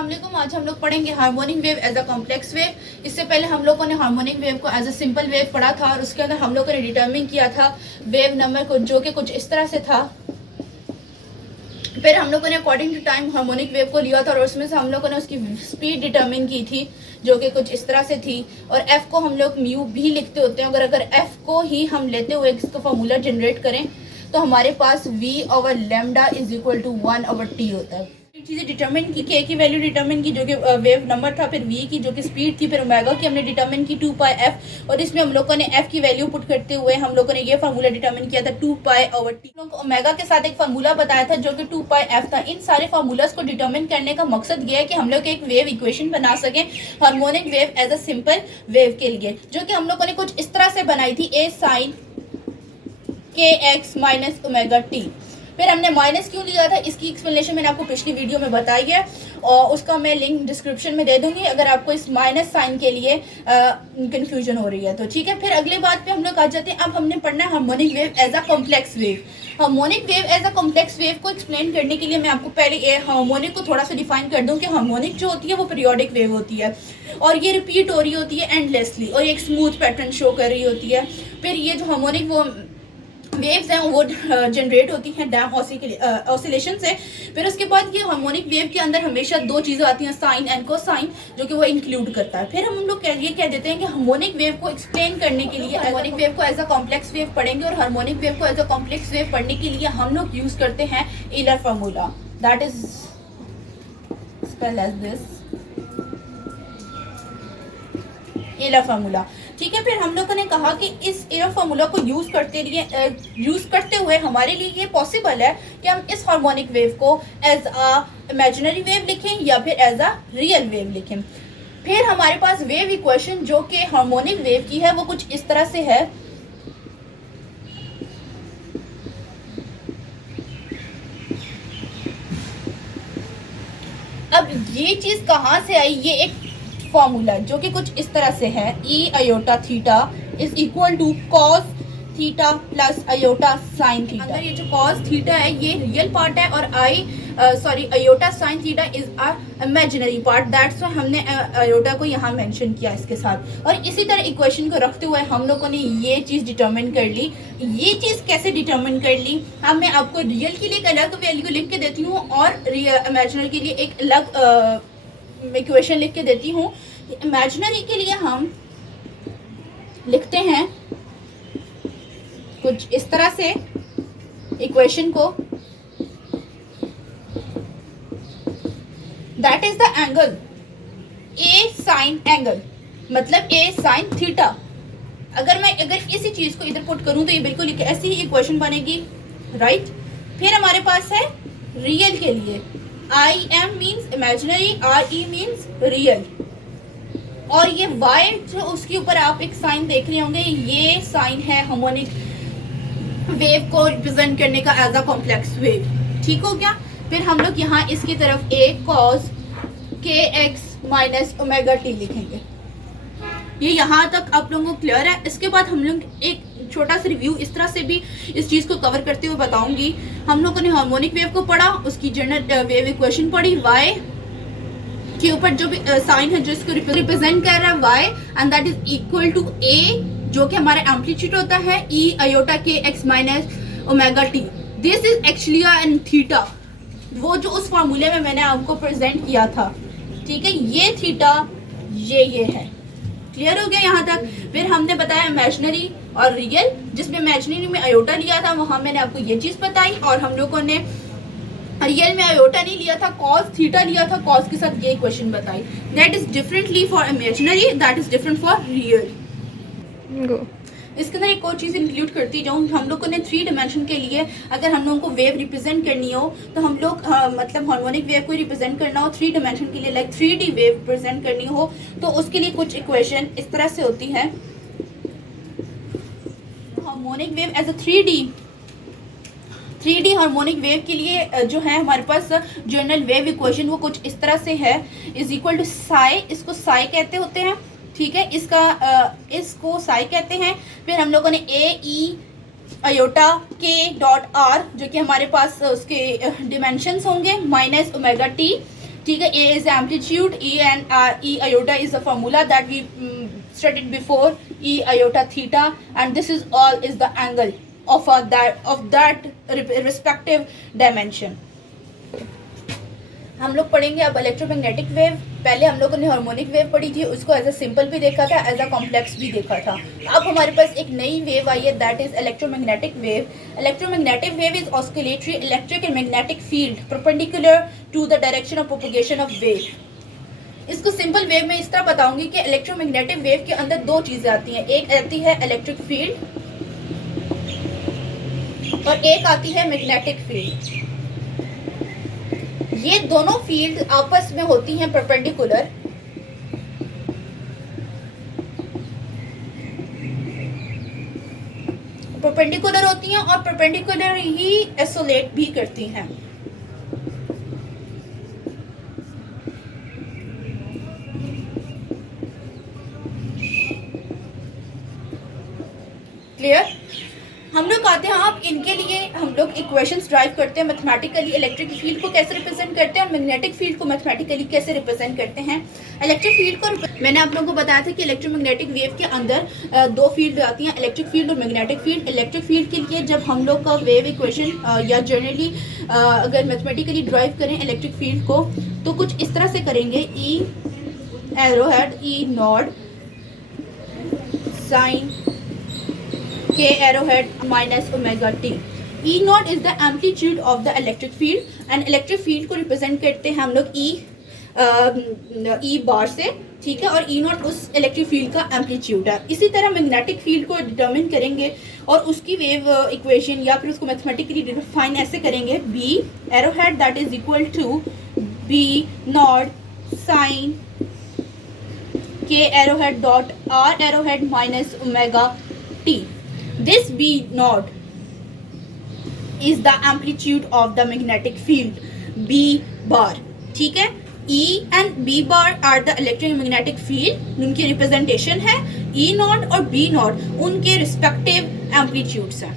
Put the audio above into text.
अस्सलाम वालेकुम। आज हम लोग पढ़ेंगे harmonic wave as a complex wave. इससे पहले हम लोगों ने हार्मोनिक वेव को एज अ सिंपल वेव पढ़ा था और उसके अंदर हम लोगों ने डिटरमिन किया था वेव नंबर को, जो कि कुछ इस तरह से था। फिर हम लोगों ने according to time harmonic wave को लिया था और उसमें से हम लोगों ने उसकी स्पीड डिटरमिन की थी, जो कि कुछ इस तरह से थी। और एफ को हम लोग म्यू भी लिखते होते हैं। अगर एफ को ही हम लेते हुए इसका फॉर्मूला जनरेट करें तो हमारे पास v over lambda is equal to 1/t होता है। चीज़ें डिटरमिन की, के की वैल्यू डिटरमिन की जो कि वेव नंबर था, फिर v की जो कि स्पीड थी, फिर ओमेगा की हमने डिटरमिन की 2πf। और इसमें हम लोगों ने f की वैल्यू पुट करते हुए हम लोगों ने ये फार्मूला डिटरमिन किया था 2π/t। ओमेगा के साथ एक फार्मूला बताया था जो कि 2πf था। इन सारे फार्मूलाज को डिटरमिन करने का मकसद ये है कि हम लोग एक वेव इक्वेशन बना सकें harmonic wave as a simple wave के लिए, जो कि हम लोगों ने कुछ इस तरह से बनाई थी, a sin kx minus omega T. फिर हमने माइनस क्यों लिया था, इसकी एक्सप्लेनेशन मैंने आपको पिछली वीडियो में बताई है और उसका मैं लिंक डिस्क्रिप्शन में दे दूंगी अगर आपको इस माइनस साइन के लिए कंफ्यूजन हो रही है तो। ठीक है, फिर अगले बात पे हम लोग आ जाते हैं। अब हमने पढ़ना है harmonic wave as a complex wave. Harmonic wave as a complex wave को एक्सप्लेन करने के लिए मैं आपको पहले हार्मोनिक को थोड़ा सा डिफाइन कर दूं कि हार्मोनिक जो होती है वो पीरियोडिक वेव होती है और ये रिपीट हो रही होती है एंडलेसली और एक स्मूथ पैटर्न शो कर रही होती है। फिर ये जो हार्मोनिक वो वेव्स हैं वो जनरेट होती हैं डैम ऑसिलेशन से। फिर उसके बाद ये हार्मोनिक वेव के अंदर हमेशा दो चीज़ें आती हैं, साइन एंड कोसाइन, जो कि वो इंक्लूड करता है। फिर हम लोग ये कह देते हैं कि हार्मोनिक वेव को एक्सप्लेन करने के लिए हार्मोनिक वेव को एज अ कॉम्प्लेक्स वेव पढ़ेंगे और हार्मोनिक वेव को एज अ कॉम्प्लेक्स वेव पढ़ने के लिए हम लोग यूज़ करते हैं Euler formula, that is spell as this, Euler formula. ठीक है, फिर हम लोगों ने कहा कि इस ईलर फार्मूला को यूज़ करते हुए हमारे लिए ये पॉसिबल है कि हम इस हार्मोनिक वेव को एज अ इमेजिनरी वेव लिखें या फिर एज अ रियल वेव लिखें। फिर हमारे पास वेव इक्वेशन जो कि हार्मोनिक वेव की है वो कुछ इस तरह से है। अब ये चीज़ कहाँ से आई, ये एक फॉर्मूला जो कि कुछ इस तरह से है, e iota theta is equal to cos theta plus iota sine theta. अंदर ये जो कॉस थीटा है ये रियल पार्ट है और aorta sine theta is a imaginary part, that's why हमने अयोटा को यहाँ मेंशन किया इसके साथ। और इसी तरह इक्वेशन को रखते हुए हम लोगों ने ये चीज़ डिटरमिन कर ली। ये चीज़ कैसे डिटरमिन कर ली, अब मैं आपको रियल के लिए एक अलग वैल्यू लिख के देती हूँ और इमेजिनरी के लिए एक अलग इक्वेशन लिख के देती हूँ। इमेजिनरी के लिए हम लिखते हैं कुछ इस तरह से इक्वेशन को, that is the angle A sign angle, मतलब ए साइन थीटा। अगर इसी चीज को इधर पुट करूं तो ये बिल्कुल ऐसी ही इक्वेशन बनेगी, राइट। फिर हमारे पास है रियल के लिए, I am means imaginary, R E means real, और ये y जो उसके ऊपर आप एक साइन देख रहे होंगे, ये साइन है हार्मोनिक वेव को रिप्रेजेंट करने का एज अ कॉम्प्लेक्स वेव। ठीक हो गया। फिर हम लोग यहाँ इसकी तरफ a cos kx minus omega T लिखेंगे। ये यहाँ तक आप लोगों को क्लियर है। इसके बाद हम लोग एक छोटा सा रिव्यू इस तरह से भी इस चीज़ को कवर करते हुए बताऊंगी। हम लोगों ने हार्मोनिक वेव को पढ़ा, उसकी जनरल वेव इक्वेशन पढ़ी, y के ऊपर जो भी साइन है जो इसको रिप्रेजेंट कर रहा है y and that is equal to a, जो कि हमारा एम्पलीट्यूड होता है e अयोटा के x minus omega T. This is actually an theta, वो जो उस फार्मूले में मैंने आपको प्रेजेंट किया था। ठीक है, ये थीटा ये है। क्लियर हो गया यहाँ तक। फिर हमने बताया इमेजिनरी और रियल, जिसमें इमेजिनरी में अयोटा लिया था वहाँ मैंने आपको ये चीज़ बताई, और हम लोगों ने रियल में अयोटा नहीं लिया था, कॉस थीटा लिया था, कॉस के साथ ये इक्वेशन बताई। That is differently for imaginary, that is different for real. इसके अंदर एक और चीज़ इंक्लूड करती जाऊँ, हम लोगों ने 3 डिमेंशन के लिए अगर हम लोगों को वेव रिप्रेजेंट करनी हो तो हम लोग मतलब हार्मोनिक वेव को रिप्रेजेंट करना हो 3 डिमेंशन के लिए, लाइक 3D वेव रिप्रेजेंट करनी हो तो उसके लिए कुछ इक्वेशन इस तरह से होती है। Harmonic wave as a 3D harmonic wave के लिए जो है हमारे पास जनरल वेव इक्वेशन वो कुछ इस तरह से है, इज इक्वल टू साई, इसको साई कहते होते हैं। ठीक है, इसको साई कहते हैं। फिर हम लोगों ने ए ई अयोटा के डॉट आर, जो कि हमारे पास उसके डिमेंशंस होंगे, माइनस ओमेगा टी ठीक है, A is amplitude, e and e iota is the formula that we studied before, e iota theta, and this is all is the angle of that respective dimension. हम लोग पढ़ेंगे अब electromagnetic wave. पहले हम लोगों ने हार्मोनिक वेव पढ़ी थी, उसको एज अ सिंपल भी देखा था, एज अ कॉम्प्लेक्स भी देखा था. अब हमारे पास एक नई वेव आई है, that is electromagnetic wave. Electromagnetic wave is oscillatory electric and magnetic field perpendicular to the direction of propagation of wave. इसको सिंपल वेव में इस तरह बताऊंगी कि इलेक्ट्रोमैग्नेटिक वेव के अंदर दो चीजें आती हैं. एक आती है इलेक्ट्रिक फील्ड और एक आती है मैग्नेटिक फील्ड. ये दोनों फील्ड आपस में होती हैं परपेंडिकुलर. परपेंडिकुलर होती हैं और परपेंडिकुलर ही एसोलेट भी करती हैं. क्लियर? हम लोग आते हैं, आप इनके लिए हम लोग इक्वेशंस ड्राइव करते हैं मैथमेटिकली. इलेक्ट्रिक फील्ड को कैसे रिप्रेजेंट करते हैं और मैग्नेटिक फील्ड को मैथमेटिकली कैसे रिप्रेजेंट करते हैं. इलेक्ट्रिक फील्ड को मैंने आप लोगों को बताया था कि इलेक्ट्रोमैग्नेटिक वेव के अंदर दो फील्ड आती हैं, इलेक्ट्रिक फील्ड और मैग्नेटिक फील्ड. इलेक्ट्रिक फील्ड के लिए जब हम लोग का वेव इक्वेशन या जनरली अगर मैथमेटिकली ड्राइव करें इलेक्ट्रिक फील्ड को, तो कुछ इस तरह से करेंगे. E arrowhead E not sine K arrowhead minus omega t. E naught is the amplitude of the electric field, and electric field को represent करते हैं हम लोग E बार से, ठीक है, और E naught उस इलेक्ट्रिक फील्ड का एम्पलीट्यूड है. इसी तरह मैग्नेटिक फील्ड को डिटरमिन करेंगे और उसकी वेव इक्वेशन या फिर उसको मैथमेटिकली डिफाइन ऐसे करेंगे. B arrowhead that is equal to B naught sin K arrowhead dot R arrowhead minus omega t. This B naught is the amplitude of the magnetic field B bar. ठीक है, E and B bar are the electromagnetic field, उनकी representation है. E naught और B naught उनके respective amplitudes हैं.